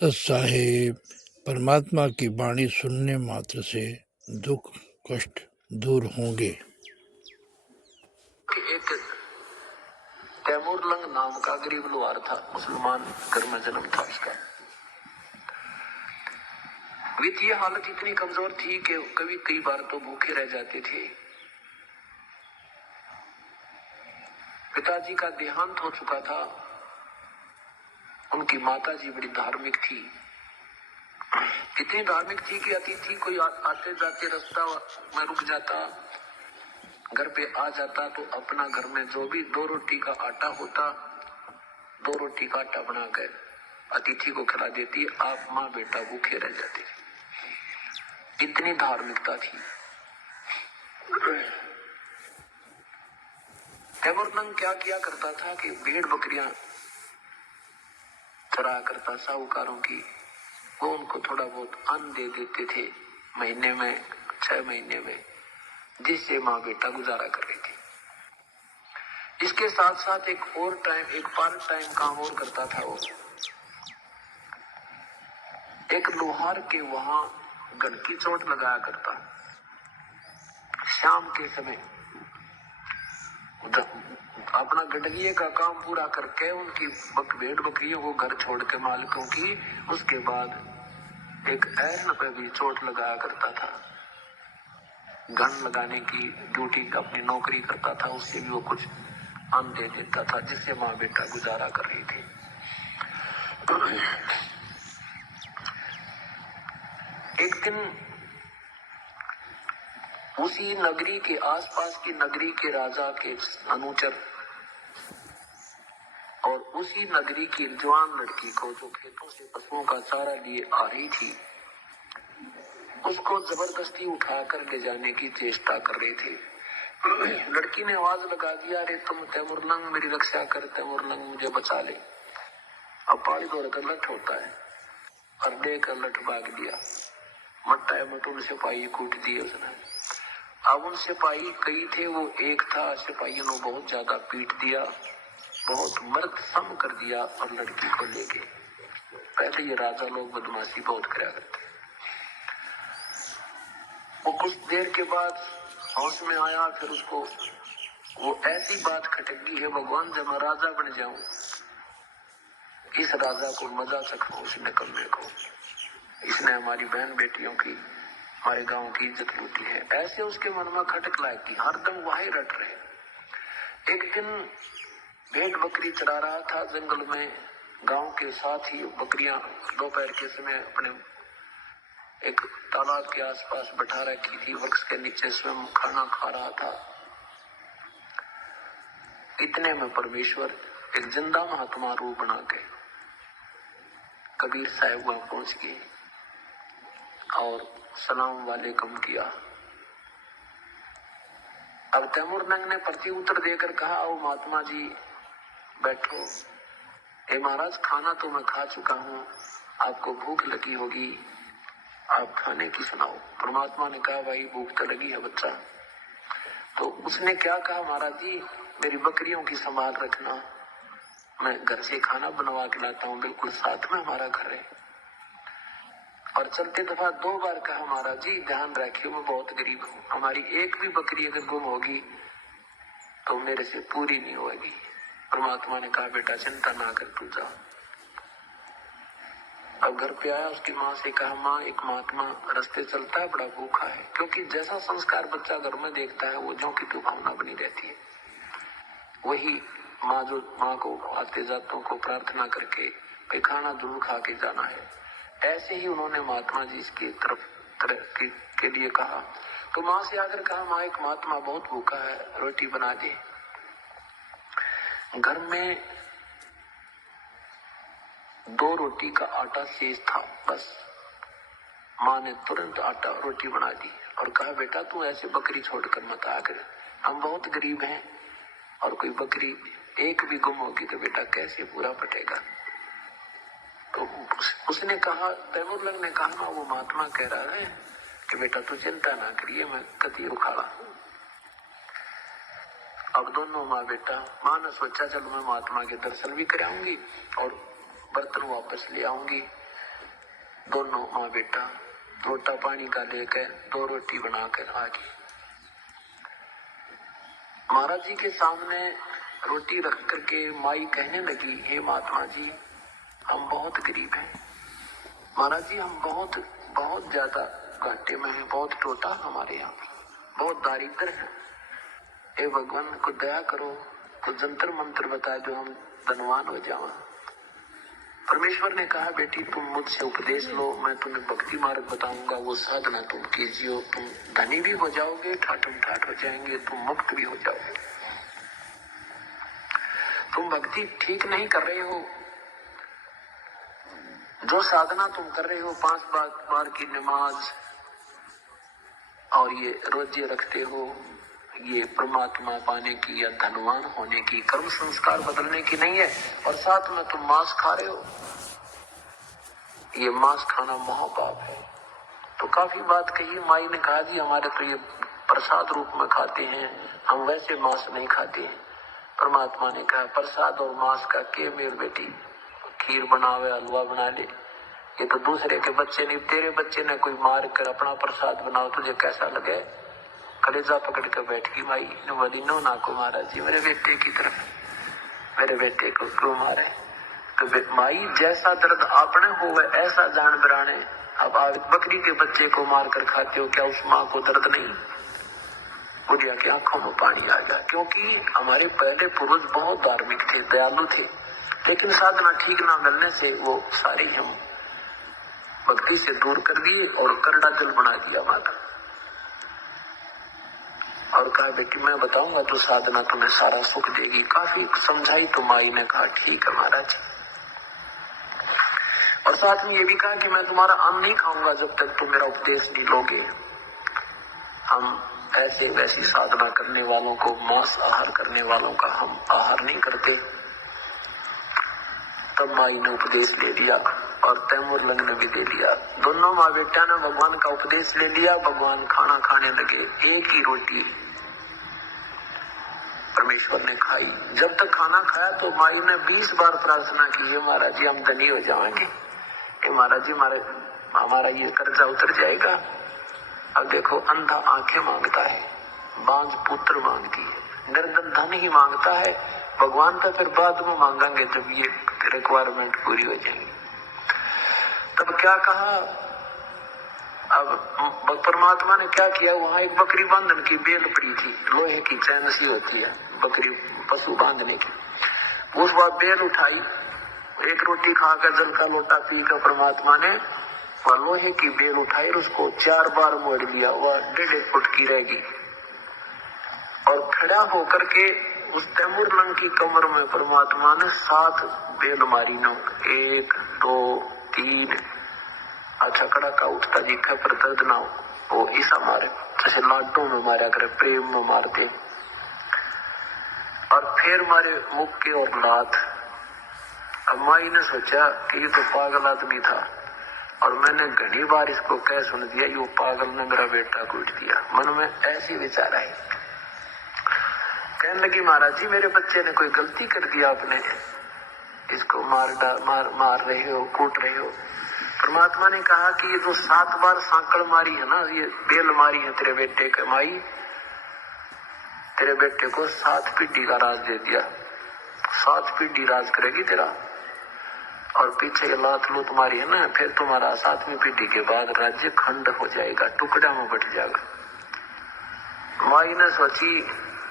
साहेब, परमात्मा की वाणी सुनने मात्र से दुख कष्ट दूर होंगे। एक तैमूरलंग नाम का गरीब लोहार था, मुसलमान घर में जन्म था उसका। वित्तीय हालत इतनी कमजोर थी कि कभी कई बार तो भूखे रह जाते थे। पिताजी का देहांत हो चुका था। उनकी माताजी बड़ी धार्मिक थी, इतनी धार्मिक थी कि अतिथि कोई आते जाते रास्ता में रुक जाता, घर पे आ जाता तो अपना घर में जो भी 2 रोटी का आटा होता, 2 रोटी का आटा बनाकर अतिथि को खिला देती। आप माँ बेटा भूखे रह जाते। इतनी धार्मिकता थी। तैमूरलंग क्या किया करता था कि भेड़ बकरियां चरा करता साहूकारों की, वो उनको थोड़ा बहुत अन्न दे देते थे महीने में, 6 महीने में, जिससे माँ बेटा गुजारा कर रही थी। इसके साथ साथ एक पार्ट टाइम काम और करता था। वो एक लोहार के वहां गन की चोट लगाया करता। शाम के समय अपना गडगिए का काम पूरा करके उनकी भेड़ बकरियों को घर छोड़ के मालिकों की, उसके बाद एक ऐरन पे भी चोट लगाया करता था। गन लगाने की ड्यूटी अपनी नौकरी करता था, उससे भी वो कुछ अन्न दे देता था, जिससे माँ बेटा गुजारा कर रही थी। एक दिन उसी नगरी के आसपास की नगरी के राजा के अनुचर और उसी नगरी की जवान लड़की को, जो खेतों से पशुओं का चारा लिए आ रही थी, उसको जबरदस्ती उठाकर ले जाने की चेष्टा कर रहे थे। लड़की ने आवाज लगा दिया, अरे तुम तैमूरलंग मेरी रक्षा कर, तैमूरलंग मुझे बचा ले। अब पाली दौड़कर लठ होता है और लेकर लठ भाग दिया। मट्टा मटून सिपाही कूट दिए उसने। अब उन सिपाही कई थे, वो एक था। सिपाहियों ने बहुत ज्यादा पीट दिया, बहुत मर्द सम कर दिया और लड़की को ले गए। पहले ये राजा लोग बदमाशी बहुत करा करते। वो कुछ देर के बाद होश में आया, फिर उसको वो ऐसी बात खटक गई है, भगवान जब मैं राजा बन जाऊं, इस राजा को मजा चखो, उस निकलने को। इसने हमारी बहन बेटियों की, हमारे गांव की इज्जत लूटी है। ऐसे उसके मन में खटक लायक हरदम वही रट रहे। एक दिन भेड़ बकरी चरा रहा था जंगल में। गांव के साथ ही बकरियां दोपहर के समय अपने एक तालाब के आसपास बैठा रखी थी, वृक्ष के नीचे स्वयं खाना खा रहा था। इतने में परमेश्वर एक जिंदा महात्मा रूप बना के कबीर साहब वहां पहुंच गए और सलाम वालेकुम किया। अब तैमूरलंग ने प्रति उत्तर देकर कहा, आओ महात्मा जी बैठो। ए महाराज, खाना तो मैं खा चुका हूँ, आपको भूख लगी होगी, आप खाने की सुनाओ। परमात्मा ने कहा, भाई भूख तो लगी है बच्चा। तो उसने क्या कहा, महाराज जी मेरी बकरियों की संभाल रखना, मैं घर से खाना बनवा के लाता हूँ, बिल्कुल साथ में हमारा घर है। और चलते दफा 2 बार कहा, महाराज जी ध्यान रखियो, मैं बहुत गरीब हूँ, हमारी एक भी बकरी अगर गुम होगी तो मेरे से पूरी नहीं होगी। परमात्मा ने कहा, बेटा चिंता ना कर, तू जा। अब घर पे आया, उसकी माँ से कहा, माँ एक महात्मा रास्ते चलता है, बड़ा भूखा है। क्योंकि जैसा संस्कार बच्चा घर में देखता है, वो ज्यों की त्यों भावना बनी रहती है। वही माँ को आते जातों को प्रार्थना करके भाई खाना जरूर खा के जाना है। ऐसे ही उन्होंने महात्मा जी की तरफ के लिए कहा। तो माँ से आकर कहा, माँ एक महात्मा बहुत भूखा है, रोटी बना दे। घर में 2 रोटी का आटा शेष था बस। माँ ने तुरंत आटा रोटी बना दी और कहा, बेटा तू ऐसे बकरी छोड़कर मत आ कर, हम बहुत गरीब हैं और कोई बकरी एक भी गुम होगी तो बेटा कैसे पूरा पटेगा। तो उसने कहा, तैमूरलंग ने कहा, ना वो महात्मा कह रहा है कि बेटा तू चिंता ना करिए, मैं कति उखाड़ा। अब दोनों माँ बेटा, माँ ने सोचा चलो मैं महात्मा के दर्शन भी कराऊंगी और बर्तन वापस ले आऊंगी। दोनों माँ बेटा लोटा पानी का लेकर 2 रोटी बनाकर आ गए। महाराज जी के सामने रोटी रख करके माई कहने लगी, हे महात्मा जी, हम बहुत गरीब हैं। महाराज जी, हम बहुत बहुत ज्यादा घाटे में हैं, बहुत टोटा हमारे यहाँ, बहुत दारिद्र है। हे भगवान को दया करो, कुछ जंतर मंत्र बता जो हम धनवान हो जावा। परमेश्वर ने कहा, बेटी तुम मुझसे उपदेश लो, मैं तुम्हें भक्ति मार्ग बताऊंगा, वो साधना तुम कीजिए, तुम धनी भी हो जाओगे, ठाठम ठाठ हो जाएंगे, तुम मुक्त भी हो जाओगे। तुम भक्ति ठीक नहीं कर रहे हो, जो साधना तुम कर रहे हो 5 बार की नमाज और ये रोजे रखते हो, ये परमात्मा पाने की या धनवान होने की, कर्म संस्कार बदलने की नहीं है। और साथ में तुम मांस खा रहे हो, ये मांस खाना महापाप है। तो काफी बात कही। माई ने कहा, जी हमारे तो ये प्रसाद रूप में खाते हैं, हम वैसे मांस नहीं खाते हैं। परमात्मा ने कहा, प्रसाद और मांस का के मेल बेटी, खीर बनावे, हलवा बना ले, ये तो दूसरे के बच्चे नहीं, तेरे बच्चे ने कोई मार कर अपना प्रसाद बनाओ, तुझे कैसा लगे? कलेजा पकड़ कर बैठ गई माई ने, बोली नो ना को महाराज जी, मेरे बेटे की तरफ, मेरे बेटे को क्यों मारे? तो माई जैसा दर्द आपने हो ऐसा जान बराने, अब आप बकरी के बच्चे को मार कर खाते हो, क्या उस माँ को दर्द नहीं? बुढ़िया की आंखों में पानी आ गया, क्योंकि हमारे पहले पूर्वज बहुत धार्मिक थे, दयालु थे, लेकिन साधना ठीक ना मिलने से वो सारे हम भक्ति से दूर कर दिए और करड़ा जल बना दिया माता। और कहा, बेटी मैं बताऊंगा तो साधना तुम्हें सारा सुख देगी। काफी समझाई तो माई ने कहा, ठीक है महाराज। और साथ में ये भी कहा कि मैं तुम्हारा अन्न नहीं खाऊंगा जब तक तुम मेरा उपदेश नहीं लोगे। हम ऐसे वैसी साधना करने वालों को, मांस आहार करने वालों का हम आहार नहीं करते। तब माई ने उपदेश ले लिया और तैमूर लंग ने भी दे लिया। दोनों माँ बेटा ने भगवान का उपदेश ले लिया। भगवान खाना खाने लगे। एक ही रोटी परमेश्वर ने खाई। जब तक खाना खाया तो माई ने 20 बार प्रार्थना की, हे महाराज जी हम धनी हो जाएंगे, हे महाराज जी हमारा ये कर्जा उतर जाएगा। अब देखो, अंधा आंखें मांगता है, बांझ पुत्र मांगती है, निर्धन धन ही मांगता है। भगवान तो फिर बाद में मांगेंगे जब ये रिक्वायरमेंट पूरी हो जाएंगी। तब क्या कहा, अब परमात्मा ने क्या किया, वहां एक बकरी बांधने की बेल पड़ी थी, लोहे की चैन सी होती है बकरी पशु बांधने की, उस बार बेल उठाई, एक रोटी खाकर जल का लोटा पीकर परमात्मा ने वह लोहे की बेल उठाई और उसको 4 बार मोड़ लिया। वह 1.5 फुट की रहेगी और खड़ा होकर के उस तैमूर लंग की कमर में परमात्मा ने 7 बेल मारी। नोक 1 2 3 अच्छा कड़ा का उठता जी का पर दर्द ना हो, वो ऐसा मारे जैसे लाडों में मारा करे, प्रेम में मारते। और फिर मारे मुक्के और लात। अब माई ने सोचा कि ये तो पागल आदमी था और मैंने घनी बार इसको कह सुन दिया, ये पागल ने मेरा बेटा कूट दिया। मन में ऐसी विचार आई, कहने लगी महाराज जी मेरे बच्चे ने कोई गलती कर दिया, आपने इसको मार रहे हो, कूट रहे हो। परमात्मा ने कहा कि ये जो 7 बार सांकड़ मारी है ना, ये बेल मारी है तेरे बेटे के, माई तेरे बेटे को 7 पीढ़ी का राज दे दिया, 7 पीढ़ी राज करेगी तेरा। और पीछे लात लूत मारी है ना, फिर तुम्हारा 7वीं पीढ़ी के बाद राज्य खंड हो जाएगा, टुकड़ा में बट जाएगा। माई ने सोची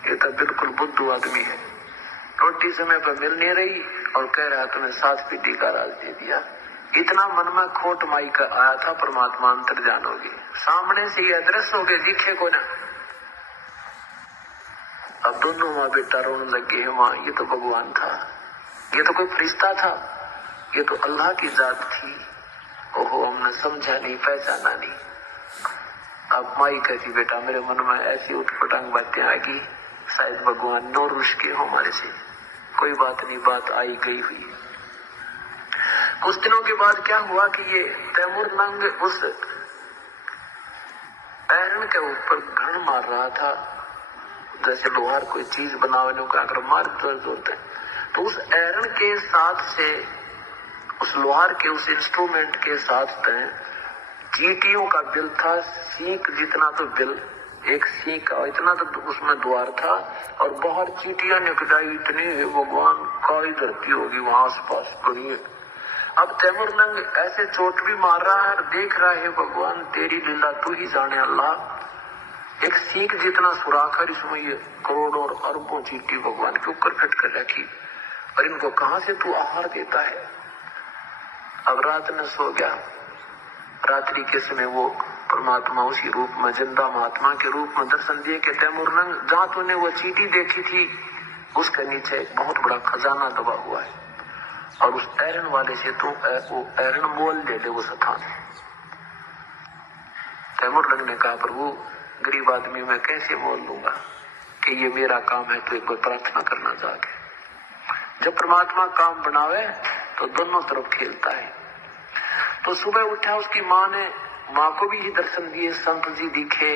ये तो बिल्कुल बुद्धू आदमी है, रोटी समय पर मिल नहीं रही और कह रहा तुम्हें 7 पीढ़ी का राज दे दिया। इतना मन में खोट माई का आया था, परमात्मा अंतर्जान हो गए, सामने से ये अदृश्य हो गए, दिखे को ना। अब दोनों माँ बेटा रोने लग गए, माँ ये तो भगवान था, ये तो कोई फरिश्ता था, ये तो अल्लाह की जात थी। ओहो हमने समझा नहीं, पहचाना नहीं। अब माई कहती बेटा मेरे मन में ऐसी उठपटांग बातें आ गई, शायद भगवान नो रुष के हो हमारे से। कोई बात नहीं, बात आई गई हुई। कुछ दिनों के बाद क्या हुआ कि ये तैमूर लंग उस ऐरण के ऊपर घण मार रहा था, जैसे लोहार कोई चीज बनाने का अगर मार दर्द होता है, तो उस ऐरण के साथ से उस लोहार के उस इंस्ट्रूमेंट के साथ चींटियों का बिल था, सीख जितना तो बिल, एक सीख का इतना तो उसमें द्वार था, और बाहर चींटियां निकलाई इतनी है भगवान, काली धरती होगी वहां आसपास पड़ी है। अब तैमुरलंग ऐसे चोट भी मार रहा है और देख रहा है भगवान तेरी लीला तू ही जाने अल्लाह। एक सीख जितना सुराख है इसमें ये करोड़ों और अरबों चींटी भगवान के ऊपर फिट कर रखी, और इनको कहां से तू आहार देता है। अब रात में सो गया, रात्रि के समय वो परमात्मा उसी रूप में जिंदा महात्मा के रूप में दर्शन दिए कि तैमुरलंग जहां तूने वो चींटी देखी थी उसके नीचे एक बहुत बड़ा खजाना दबा हुआ है, और उस ऐरन वाले से तू वो ऐरन मोल ले ले वो स्थान। तैमुरलंग ने कहा प्रभु गरीब आदमी मैं कैसे मोल लूंगा कि ये मेरा काम है, तो एक बार प्रार्थना करना जाके। जब परमात्मा काम बनावे तो दोनों तरफ खेलता है। तो सुबह उठा, उसकी माँ को भी दर्शन दिए, संत जी दिखे,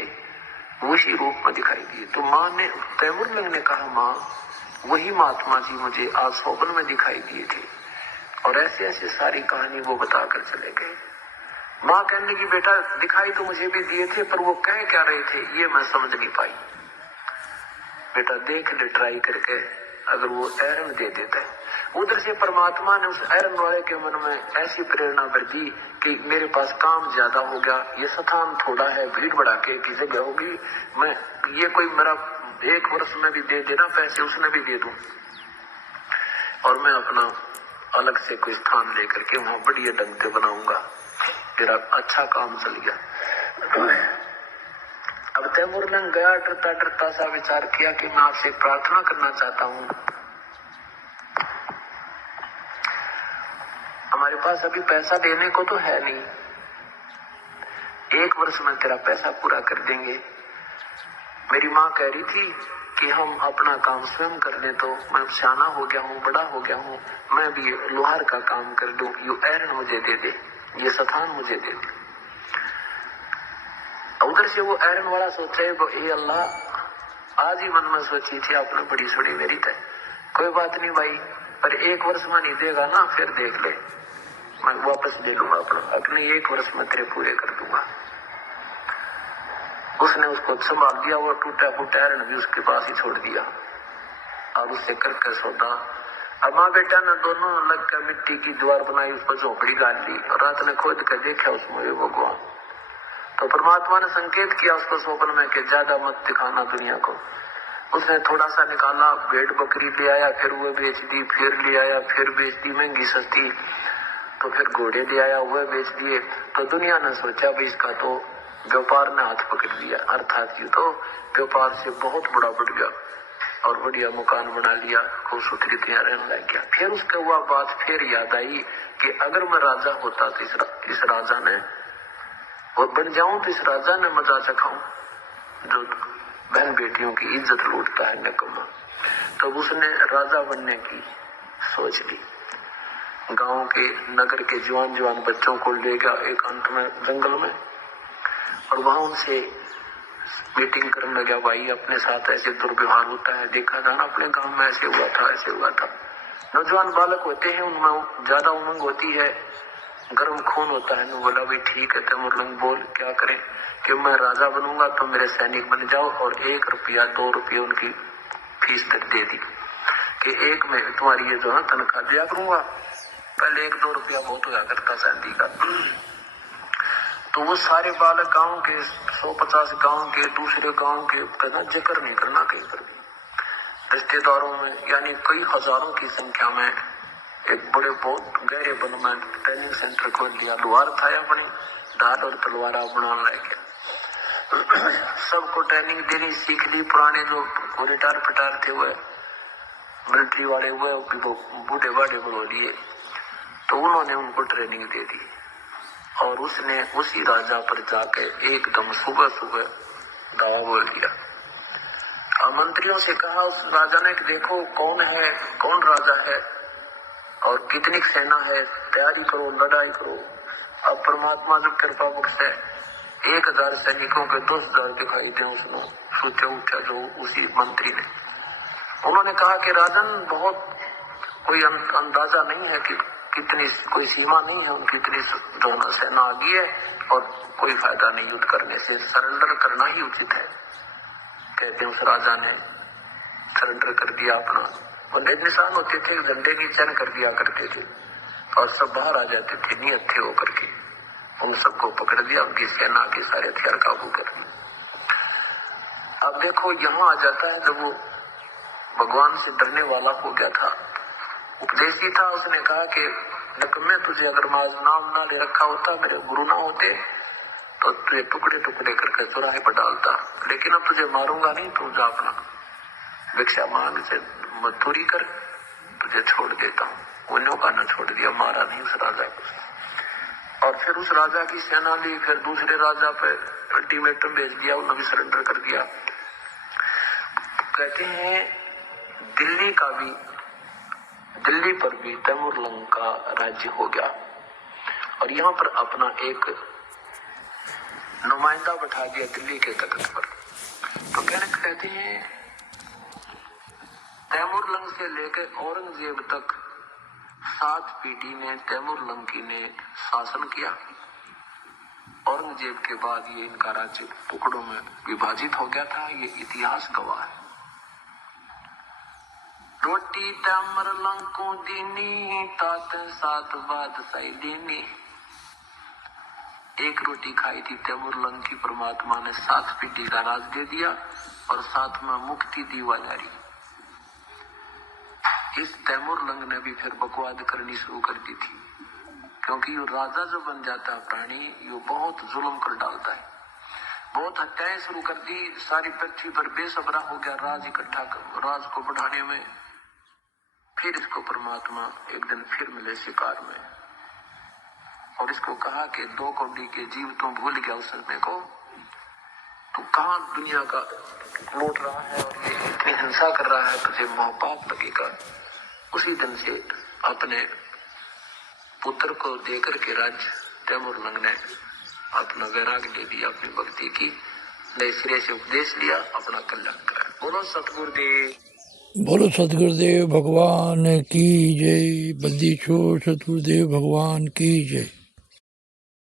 उसी रूप में दिखाई दिए। तो माँ ने, तैमुरलंग ने कहा माँ वही महात्मा जी मुझे आज स्वप्न में दिखाई दिए थे, और ऐसे ऐसे सारी कहानी वो बताकर चले गए। माँ कहने की बेटा दिखाई तो मुझे भी दिए थे, पर वो कह क्या रहे थे ये मैं समझ नहीं पाई। बेटा देख ले ट्राई करके, अगर वो ऐरन दे देता है। उधर से परमात्मा ने उस ऐरन वाले के मन में ऐसी प्रेरणा भर दी कि मेरे पास काम ज्यादा हो गया, ये स्थान थोड़ा है, भीड़ भड़ाके की जगह होगी, मैं ये कोई मेरा 1 वर्ष में भी दे देना पैसे उसने भी दे दूं, और मैं अपना अलग से कोई स्थान लेकर के वहां बढ़िया ढंग से बनाऊंगा। मेरा अच्छा काम चल गया। अब तैमुरलंग गया, डरता डरता सा विचार किया कि मैं आपसे प्रार्थना करना चाहता हूं। हमारे पास अभी पैसा देने को तो है नहीं, 1 वर्ष में तेरा पैसा पूरा कर देंगे। मेरी माँ कह रही थी कि हम अपना काम स्वयं कर ले, तो मैं सियाना हो गया हूँ, बड़ा हो गया हूँ, मैं भी लोहार का काम कर लूं, ये ऐरन मुझे दे दे, ये स्थान मुझे दे दे। उधर से वो ऐरन वाला सोचे हे अल्लाह आज ही मन में सोची थी आपने बड़ी सुनी मेरी तय, कोई बात नहीं भाई, पर 1 वर्ष में नहीं देगा ना फिर देख ले, मैं वापस ले लूंगा अपने 1 वर्ष में तेरे पूरे कर दूंगा। उसने उसको संभाल दिया, वो टूटा फूटा ऐरन भी उसके पास ही छोड़ दिया, और उससे करके सौदा। अब माँ बेटा ने दोनों लग कर मिट्टी की दीवार बनाई, उस पर झोपड़ी गाड़ ली, और रात ने खोद कर देखा उसमें वो भगवान। तो परमात्मा ने संकेत किया उसको स्वप्न में कि ज्यादा मत दिखाना दुनिया को। उसने थोड़ा सा निकाला, भेड़ बकरी ले आया, फिर वो बेच दी, फिर ले आया, फिर बेच दी महंगी सस्ती, तो फिर घोड़े ले आया, वह बेच दिए। तो दुनिया ने सोचा भाई इसका तो व्यापार ने हाथ पकड़ लिया, अर्थात ये तो व्यापार से बहुत बड़ा बढ़ गया, और बढ़िया मकान बना लिया, खूब सुथरी तैयार रहने लग गया। फिर उसके हुआ बात फिर याद आई कि अगर मैं राजा होता तो इस राजा ने और बन जाऊं तो इस राजा ने मजा चखाऊं जो बहन बेटियों की इज्जत लूटता है निकम्मा। तो उसने राजा बनने की सोच ली। गांव के नगर के जवान बच्चों को ले गया एक अंत में जंगल में, और वहां उनसे मीटिंग करने लगा, भाई अपने साथ ऐसे दुर्व्यवहार होता है, देखा था ना अपने गांव में ऐसे हुआ था, ऐसे हुआ था। नौजवान बालक होते हैं उनमें ज्यादा उमंग होती है, गर्म खून होता है। बोला भाई ठीक है तैमुरलंग बोल क्या करें कि मैं राजा बनूंगा तो मेरे सैनिक बन जाओ, और 1 रुपया 2 रुपये उनकी फीस तक दे दी कि 1 में तुम्हारी ये जो है तनख्वाह दिया करूंगा। पहले 1-2 रुपया बहुत हुआ करता चांदी का। तो वो सारे बालक गांव के 150 गांव के दूसरे गांव के कहना जिक्र नहीं करना कहीं पर भी, रिश्तेदारों में यानी कई हजारों की संख्या में एक बड़े बहुत गहरे वन में ट्रेनिंग सेंटर खोल लिया। लोहार था अपनी ढाल और तलवार बनाने लग गया। सबको ट्रेनिंग देनी सीख ली। पुराने जो रिटायर पिटार थे वो मिलिट्री वाले वो बूढ़े बाढ़े बढ़ो लिए, तो उन्होंने उनको ट्रेनिंग दे दी। और उसने उसी राजा पर जाके एकदम सुबह सुबह दावा बोल दिया। और मंत्रियों से कहा उस राजा ने कि देखो कौन है, कौन राजा है और कितनी सेना है, तैयारी करो, लड़ाई करो। अब परमात्मा जब कृपा बख्शे 1000 सैनिकों के 10,000 दिखाई दे। उसने सोचा उठा जो उसी मंत्री ने, उन्होंने कहा कि राजन बहुत कोई अंदाजा नहीं है कि कितनी कोई सीमा नहीं है उनकी, इतनी जो सेना आ गई है और कोई फायदा नहीं युद्ध करने से, सरेंडर करना ही उचित है। कहते हैं उस राजा ने सरेंडर कर दिया अपना, और निशान होते थे झंडे की चैन कर दिया करते थे और सब बाहर आ जाते थे नियत थे होकर के। उन सबको पकड़ दिया, उनकी सेना के सारे हथियार काबू कर दिए। अब देखो यहाँ आ जाता है जब वो भगवान से डरने वाला हो गया था, उपदेशी था, उसने कहा कि मैं तुझे अगर नाम ना ले रखा होता, मेरे गुरु ना होते तो तुझे टुकड़े टुकड़े करके चौराहे पर डालता, लेकिन अब तुझे मारूंगा नहीं, तू जा अपना भिक्षा मांग से मजदूरी कर, तुझे छोड़ देता हूँ। उन्हों का न छोड़ दिया, मारा नहीं उस राजा को। और फिर उस राजा की सेना ली, फिर दूसरे राजा पे अल्टीमेटम भेज दिया, उन्होंने भी सरेंडर कर दिया। कहते हैं दिल्ली पर भी तैमूर लंग का राज्य हो गया और यहाँ पर अपना एक नुमाइंदा बैठा दिया दिल्ली के तख्त पर। तो कहते हैं तैमूर लंग से लेकर औरंगजेब तक 7 पीढ़ी में तैमूर लंकी ने शासन किया। औरंगजेब के बाद ये इनका राज्य टुकड़ों में विभाजित हो गया था, ये इतिहास गवाह है। रोटी तैमूर लंको दीनी तात 7 बादशाही दीनी। एक रोटी खाई थी तैमूर लंग की, परमात्मा ने 7 पीढ़ी का राज दे दिया और साथ में मुक्ति दी वाजारी। इस तैमूर लंग ने भी फिर बकवाद करनी शुरू कर दी थी, क्योंकि ये राजा जो बन जाता है प्राणी, ये बहुत जुल्म कर डालता है, बहुत हत्याएं शुरू कर दी, सारी पृथ्वी पर बेसब्रा हो गया राज इकट्ठा राज को बढ़ाने में। फिर इसको परमात्मा एक दिन फिर मिले शिकार में और इसको कहा कि 2 कौड़ी के जीव तो भूल गया उस समय को, तू कहाँ दुनिया का लूट रहा है और ये इतनी हिंसा कर रहा है, तुझे महापाप लगेगा। उसी दिन से अपने पुत्र को देकर के राज्य तैमूर लंग ने अपना वैराग ले दिया, अपनी भक्ति की, नए सिरे से उपदेश लिया, अपना कल्याण करा। बोलो सतगुरुदेव, बोलो सतगुरुदेव भगवान की जय। बंदी छोड़ सतगुरुदेव भगवान की जय।